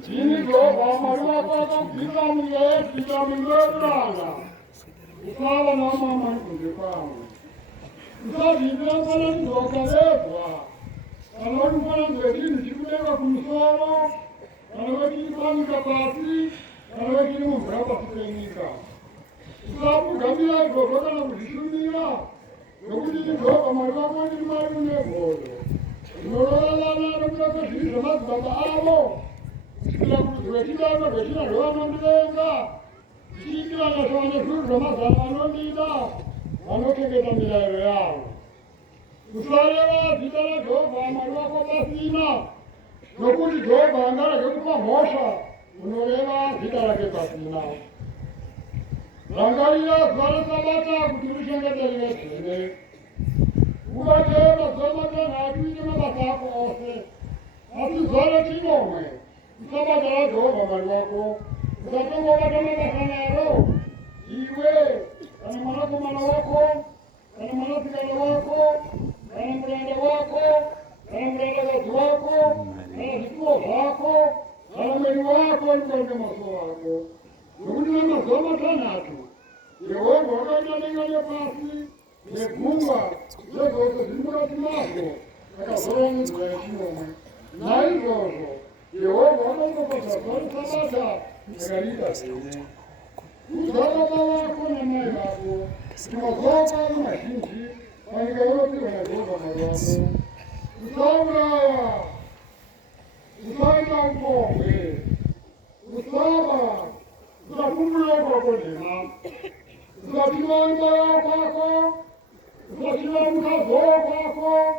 Jinigo Maruwa Kaka Kiramilana. Usawa na mama kujipanga. Usawa ibanga ndokalekwa. Anarufana ngedini chikulega kumusoro. Anaweki kwani kapasi. Anaweki mumbraba kutenika. Usawa gamila gogoda na kujishumira. Nokuti ndoka Maruwa kwani maru negodo. Nolola na ndoka shira baba abo. Kila kutuwekidano wekina rono ndilenga. Kila nasone kuru masala anondida. Anokegeta milayo yao. Usalera zitala Jehova Maruwa kwa basina. Nokuti Jehova angara kekupa mosha. Unolela zitala ke basina. Rangalia zala sabata kutumisha ngetelile sene. Ubatema zomata na atuije mabasako ose. Ati zala chinome. Sabata la Jehova Maruwa. Usatongo watama basanaro. Iwe. Kana manako mana wako. Kana manapigana wako. Kana mrenda wako. Kana mrenda watu wako. Kana vituo wako. Kana mweli wako. Nikuwa maso wako. Nukuni na masoma tanatu. Yehova wakati ninganya pasi. Nekumba. Yezo zimura timako. Kaka zorongu kwa yashimo. Na hizo. Yehova wakati sabata. Nagalita sene. Uzalama wako na mai wako. Tumazoka na mashinji. Wanigawoti wanagoga marwako. Usaura. Usaita ukome. Usaba. Usakumula kwa kodema. Usatima mbaya kwako. Usatima mkazo kwako.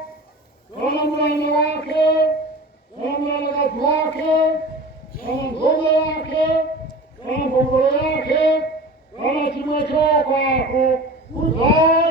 Wana mwana wake. Wana mwana watu wake. Wana ngome yake. Wana ngongolo yake. Wana chimwe choko kwako. Usaura.